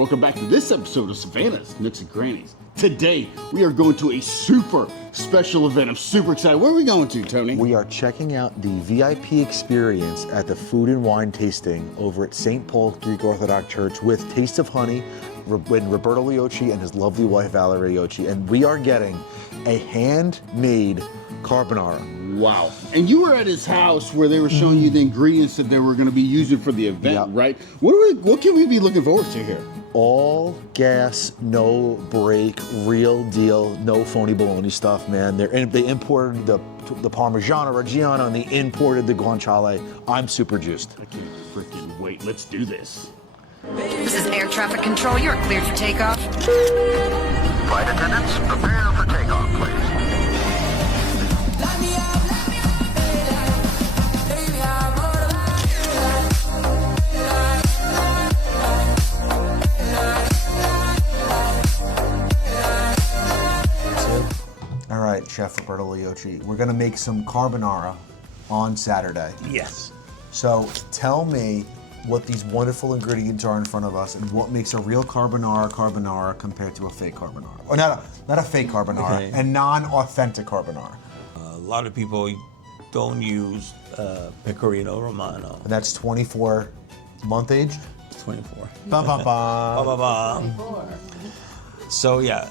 Welcome back to this episode of Savannah's Nooks and Crannies. Today, we are going to a super special event. I'm super excited. Where are we going to, Tony? We are checking out the VIP experience at the food and wine tasting over at St. Paul Greek Orthodox Church with Taste of Honey, with Roberto Leoci and his lovely wife, Valerie Leoci. And we are getting a handmade carbonara. Wow. And you were at his house where they were showing you the ingredients that they were going to be using for the event, Yep. right? What can we be looking forward to here? All gas, no break, real deal, no phony baloney stuff, man. They imported the Parmigiano Reggiano and they imported the guanciale. I'm super juiced. I can't freaking wait. Let's do this. This is air traffic control. You're cleared for takeoff. Flight attendants, prepare for takeoff, please. All right, Chef Roberto Leoci, we're gonna make some carbonara on Saturday. Yes. So tell me what these wonderful ingredients are in front of us and what makes a real carbonara compared to a fake carbonara. Or not a fake carbonara, Okay. a non-authentic carbonara. A lot of people don't use Pecorino Romano. And that's 24 month age? 24. Bum, bum, bum. Ba-ba-ba. So yeah,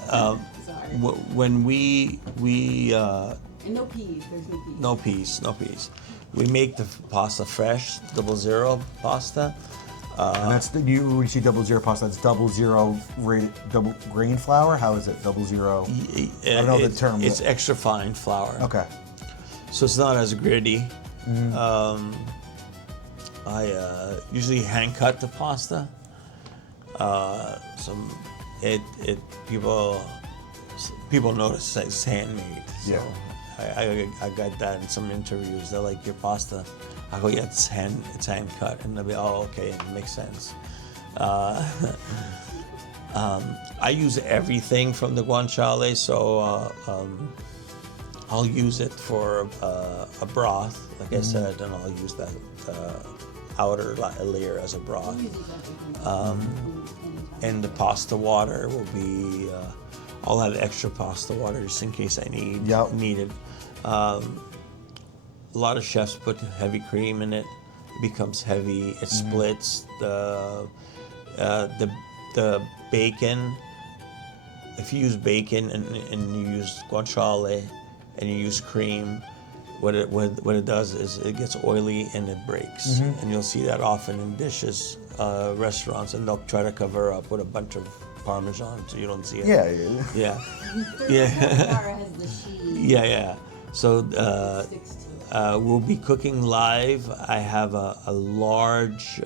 when we And no peas, there's no peas. no peas. We make the pasta fresh, 00 pasta. And that's when you see 00 pasta, that's 00 double grain flour? How is it? 00? I don't know the term. It's extra fine flour. Okay. So it's not as gritty. I usually hand cut the pasta. People notice that it's handmade. So Yeah. I got that in some interviews. They're like, your pasta. I go, yeah, it's hand cut, and they'll be, oh, okay, it makes sense. I use everything from the guanciale, so I'll use it for a broth, like I said, and I'll use that outer layer as a broth. And the pasta water will be, I'll add extra pasta water just in case I need it. A lot of chefs put heavy cream in it. It becomes heavy. It splits. The bacon. If you use bacon and you use guanciale and you use cream, what it does is it gets oily and it breaks. And you'll see that often in dishes, restaurants, and they'll try to cover up with a bunch of Parmesan so you don't see it. Yeah. Carbonara has the sheet. Yeah. So we'll be cooking live. I have a large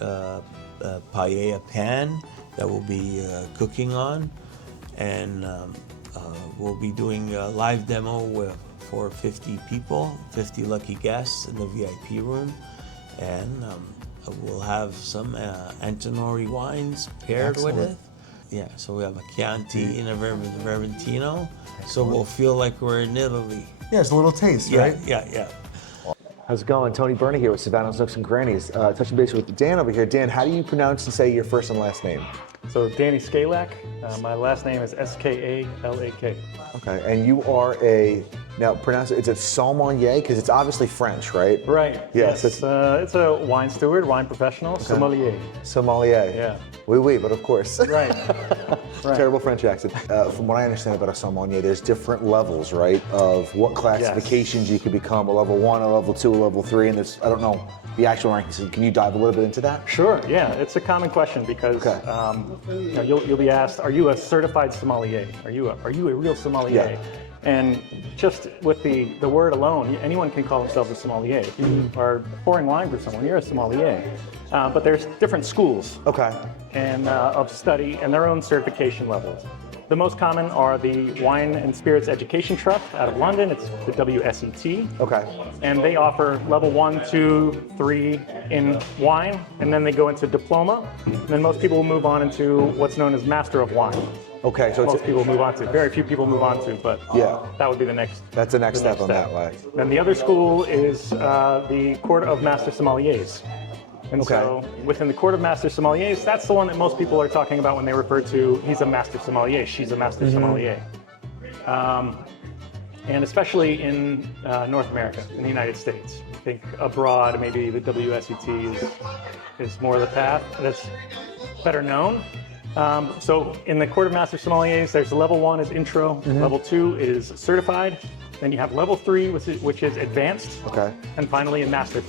paella pan that we'll be cooking on, and we'll be doing a live demo for 50 people, 50 lucky guests in the VIP room, and we'll have some Antinori wines paired with it. Yeah, so we have a Chianti and a Vermentino, so we'll feel like we're in Italy. Yeah, it's a little taste, right? Yeah. How's it going? Tony Burney here with Savannah's Nooks and Crannies. Touching base with Dan over here. Dan, how do you pronounce and say your first and last name? So Danny Skalak, my last name is Skalak. Okay, and you are now pronounce it, is it sommelier? Because it's obviously French, right? Right. Yes. It's a wine steward, wine professional, sommelier. Sommelier. Yeah. Oui, but of course. Right. Terrible French accent. From what I understand about a sommelier, there's different levels, right, of what classifications you could become, a level 1, a level 2, a level 3, and there's, I don't know, the actual rankings. Can you dive a little bit into that? Sure. Yeah, it's a common question because you'll be asked, "Are you a certified sommelier? Are you a real sommelier?" Yeah. And just with the word alone, anyone can call themselves a sommelier. If you are pouring wine for someone, you're a sommelier. But there's different schools and of study and their own certification levels. The most common are the Wine and Spirits Education Trust out of London. It's the WSET. And they offer level 1, 2, 3 in wine, and then they go into diploma. And then most people will move on into what's known as Master of Wine. So Most people move on to. Very few people move on to, but that would be the next. That's the next step on that way. Then the other school is the Court of Master Sommeliers. And so within the Court of Master Sommeliers, that's the one that most people are talking about when they refer to he's a master sommelier, she's a master sommelier. And especially in North America, in the United States. I think abroad, maybe the WSET is more the path that's better known. So in the Court of Master Sommeliers, there's level 1 is intro, level 2 is certified, then you have level 3, which is advanced, and finally a master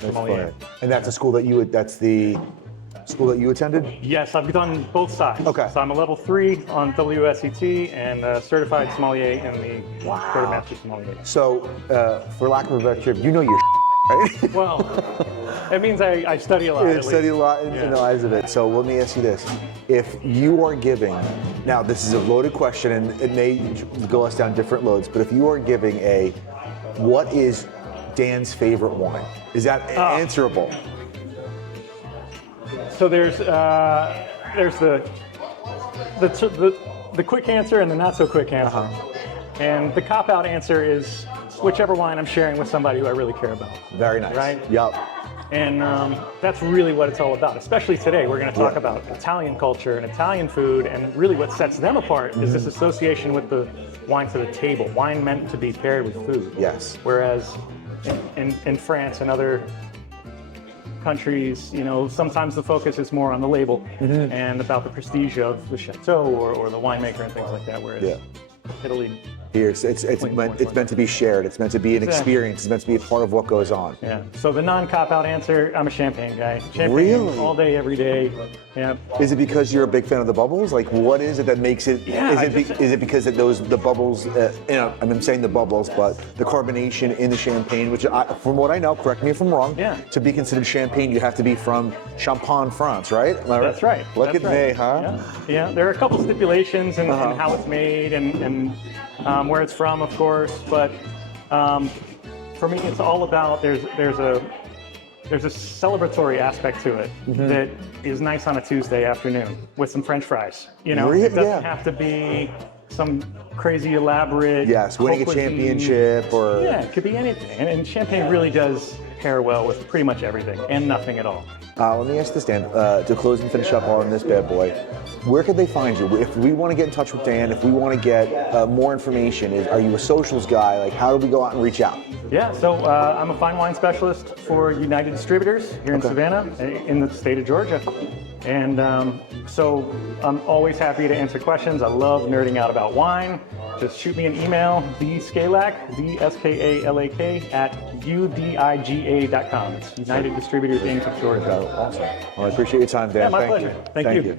sommelier. And that's a school that that's the school that you attended? Yes, I've done both sides. Okay. So I'm a level 3 on WSET and a certified sommelier in the Court of Master Sommelier. So, for lack of a better term, you know your right? Well, it means I study a lot. You study a lot in the eyes of it. So let me ask you this. If you are giving, now this is a loaded question and it may go us down different loads, but if you are giving what is Dan's favorite wine? Is that answerable? So there's the quick answer and the not so quick answer. And the cop-out answer is whichever wine I'm sharing with somebody who I really care about. Very nice. Right? Yep. And that's really what it's all about. Especially today, we're going to talk about Italian culture and Italian food, and really what sets them apart is this association with the wine to the table. Wine meant to be paired with food. Yes. Whereas in France and other countries, sometimes the focus is more on the label and about the prestige of the chateau or the winemaker and things like that. Whereas Italy. Here, it's meant to be shared. It's meant to be an experience. It's meant to be a part of what goes on. Yeah. So the non-cop-out answer, I'm a champagne guy. Champagne Really? all day, every day. Yeah. Is it because you're a big fan of the bubbles? Like, what is it that makes it? Yeah, Is it because of the bubbles? I'm saying the bubbles, but the carbonation in the champagne, which from what I know, correct me if I'm wrong. Yeah. To be considered champagne, you have to be from Champagne, France, right? Am I right? That's right. Look That's at right. me, huh? Yeah. There are a couple stipulations in how it's made and where it's from, of course. But for me, it's all about there's a celebratory aspect to it that is nice on a Tuesday afternoon with some French fries. Really? It doesn't have to be some crazy elaborate. Yes, winning a haute cuisine. championship or. Yeah, it could be anything. And champagne really does pair well with pretty much everything and nothing at all. Let me ask this, Dan, to close and finish up on this bad boy. Where could they find you? If we want to get in touch with Dan, if we want to get more information, are you a socials guy? Like, how do we go out and reach out? Yeah, so I'm a fine wine specialist for United Distributors here in Savannah, in the state of Georgia. And so I'm always happy to answer questions. I love nerding out about wine. Just shoot me an email, dskalak, DSKALAK, @udiga.com. It's United Distributors Inc. of Georgia. Awesome. Well, I appreciate your time, Dan. Yeah, my Thank pleasure. you. Thank you.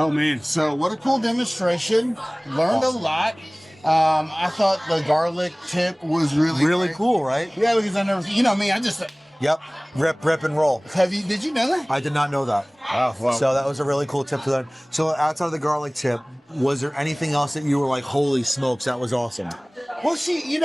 Oh man, so what a cool demonstration. Learned a lot. I thought the garlic tip was really great. cool, right? Yeah, because I never, me, I just, Yep. Rip and roll. did you know that? I did not know that. Oh, well. So that was a really cool tip to learn. So outside of the garlic tip, was there anything else that you were like, holy smokes, that was awesome? Well, see,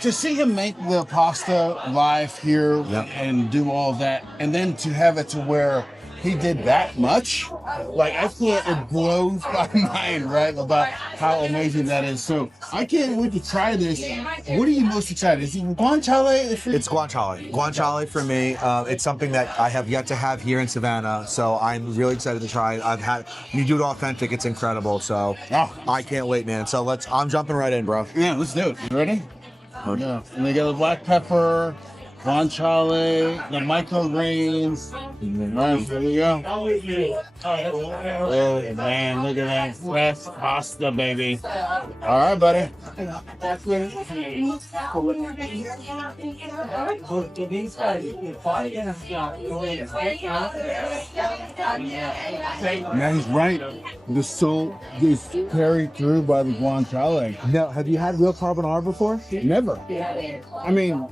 to see him make the pasta live here and do all that, and then to have it to where he did that much, it blows my mind, right, about how amazing that is. So I can't wait to try this. What are you most excited? Is it guanciale? It's guanciale. Guanciale for me. It's something that I have yet to have here in Savannah, so I'm really excited to try it. You do it authentic, it's incredible, so I can't wait, man. So I'm jumping right in, bro. Yeah, let's do it. You ready? Yeah. And they got the black pepper, guanciale, the microgreens. Right, there we go. Oh man, look at that fresh pasta, baby. All right, buddy. Yeah, he's right. The salt is carried through by the guanciale. Now, have you had real carbonara before? Never. I mean,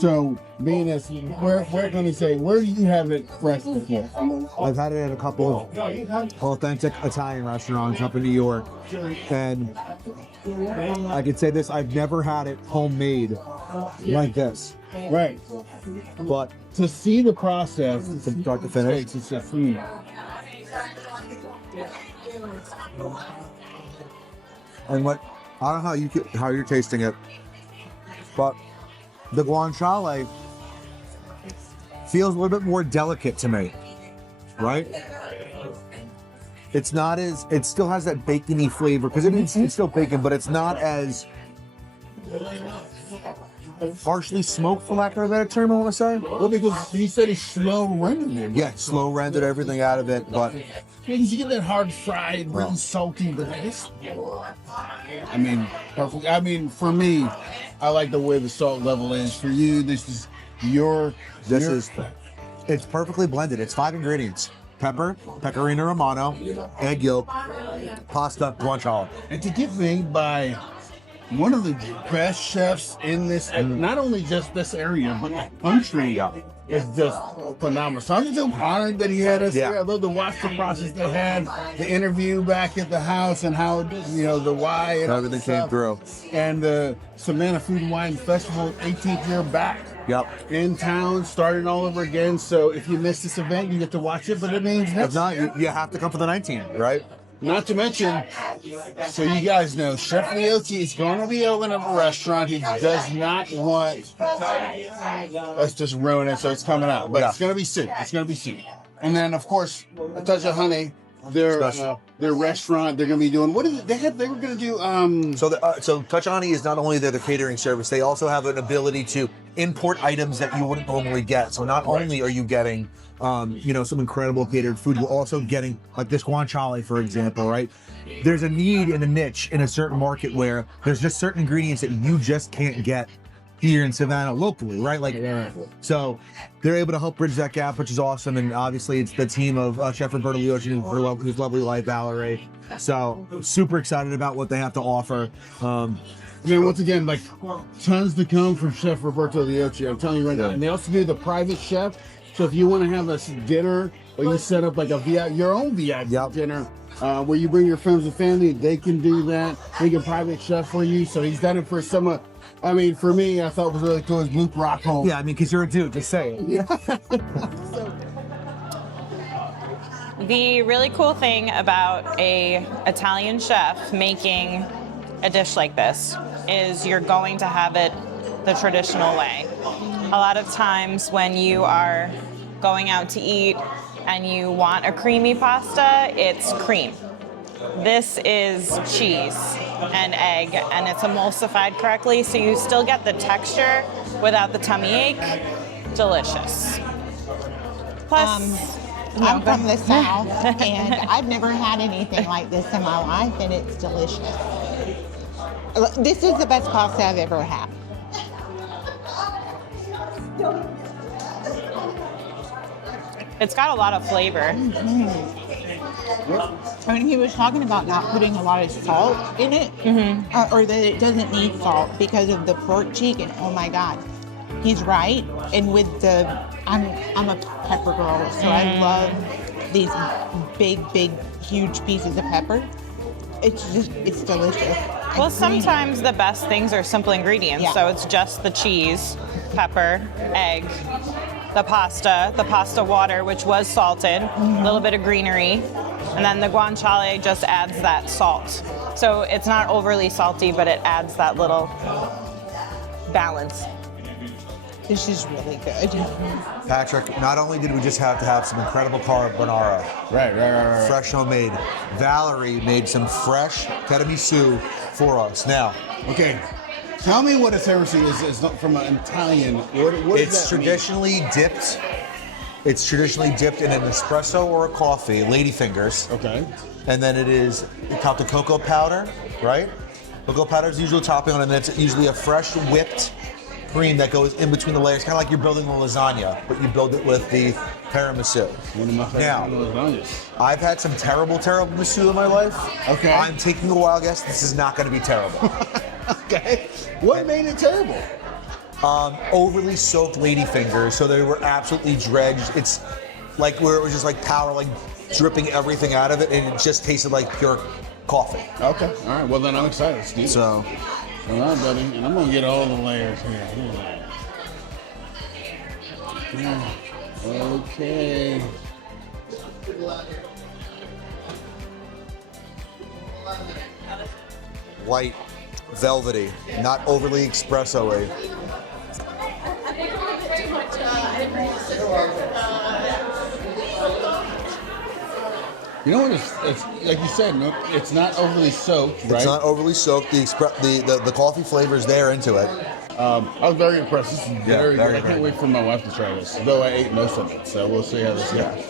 so being as where can we say where do you have it fresh before? I've had it at a couple of authentic Italian restaurants up in New York, and I can say this: I've never had it homemade like this. Right. But To see the process from start to finish, it's just food. and what I don't know how you're tasting it, but the guanciale feels a little bit more delicate to me, right? It's not as, it still has that bacony flavor, because it's still bacon, but it's not as harshly smoked, for lack of a better term, I want to say. Well, because he said he slow rendered it. Yeah, slow rendered everything out of it, but You get that hard fried, really salty, but this. I mean, perfect. I mean, for me, I like the way the salt level is. For you, this is it's perfectly blended. It's 5 ingredients: pepper, pecorino romano, egg yolk, pasta, guanciale. And to get made by one of the best chefs in this, not only just this area, but the country, is just phenomenal. So I'm so honored that he had us here. I love to watch the process they had, the interview back at the house, and how, the why and Everything came through. And the Savannah Food and Wine Festival, 18th year back. Yep. In town, starting all over again. So if you missed this event, you get to watch it, but it means If not, you have to come for the 19th, right? not to mention, so you guys know, Chef Leoci is going to be opening up a restaurant. He does not want us just ruin it, so it's coming out. But it's going to be soon. It's going to be soon. And then, of course, A Touch of Honey, their restaurant. They're going to be doing. What is it? They were going to do. So Touch of Honey is not only the catering service, they also have an ability to import items that you wouldn't normally get. So not only are you getting some incredible catered food, you're also getting like this guanciale, for example, right? There's a need in a niche in a certain market where there's just certain ingredients that you just can't get here in Savannah locally, right? So they're able to help bridge that gap, which is awesome. And obviously it's the team of Chef Roberto Leoci and his lovely wife, Valerie. So super excited about what they have to offer. Once again, like tons to come from Chef Roberto Leoci. I'm telling you right now. And they also do the private chef. So if you want to have a dinner, or you set up like your own VIP dinner, where you bring your friends and family, they can do that. They can private chef for you. So he's done it for some. I mean, for me, I thought it was really cool. Is Luke Rockhold. Yeah, I mean, because you're a dude. Just say it. Yeah. The really cool thing about a Italian chef making a dish like this is you're going to have it the traditional way. A lot of times when you are going out to eat and you want a creamy pasta, it's cream. This is cheese and egg, and it's emulsified correctly, so you still get the texture without the tummy ache. Delicious. Plus, I'm from the South, and I've never had anything like this in my life, and it's delicious. This is the best pasta I've ever had. it's got a lot of flavor. I mean, he was talking about not putting a lot of salt in it, or that it doesn't need salt because of the pork cheek, and oh my God, he's right. And with I'm a pepper girl, so I love these big, huge pieces of pepper. It's delicious. Well, sometimes the best things are simple ingredients. Yeah. So it's just the cheese, pepper, egg, the pasta water, which was salted, a little bit of greenery, and then the guanciale just adds that salt. So it's not overly salty, but it adds that little balance. This is really good. Patrick, not only did we just have to have some incredible carbonara, Right. fresh homemade, Valerie made some fresh tiramisu for us. Now, Okay. Tell me what a tiramisu is not from an Italian. What It's does that mean? traditionally dipped. It's traditionally dipped in an espresso or a coffee, ladyfingers. Okay. And then it is called the cocoa powder, right? Cocoa powder is the usual topping on it, and it's usually a fresh whipped cream that goes in between the layers, kind of like you're building a lasagna, but you build it with the tiramisu. One of my favorite Now, lasagnas. I've had some terrible tiramisu in my life. Okay. I'm taking a wild guess. This is not going to be terrible. Okay. What made it terrible? Overly soaked ladyfingers, so they were absolutely dredged. It's like where it was just like powder, like dripping everything out of it, and it just tasted like pure coffee. Okay. All right. Well, then I'm excited, Steve. So, All right, buddy. And I'm going to get all the layers here. Okay. light, velvety, not overly espresso-y. You know what? It's like you said, no, it's not overly soaked, right? It's not overly soaked. The coffee flavor is there into it. I was very impressed. This is very good. I very can't wait for my wife to try this, though I ate most of it. So we'll see how this goes.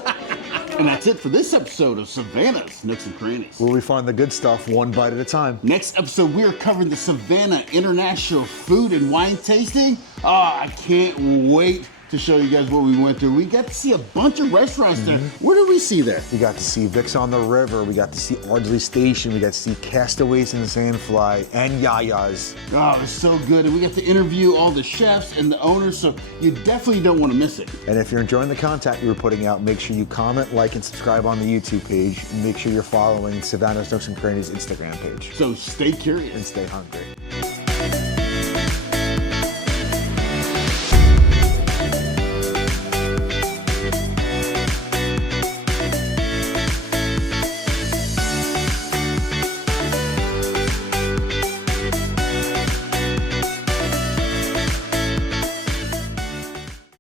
And that's it for this episode of Savannah's Nooks and Crannies. Where we find the good stuff one bite at a time. Next episode, we are covering the Savannah International Food and Wine Tasting. I can't wait to show you guys what we went through. We got to see a bunch of restaurants there. What did we see there? We got to see Vic's on the River. We got to see Ardsley Station. We got to see Castaways and Sandfly and Yaya's. Oh, it's so good. And we got to interview all the chefs and the owners, so you definitely don't want to miss it. And if you're enjoying the content we're putting out, make sure you comment, like, and subscribe on the YouTube page. And make sure you're following Savannah's Nooks and Crannies Instagram page. So stay curious. And stay hungry.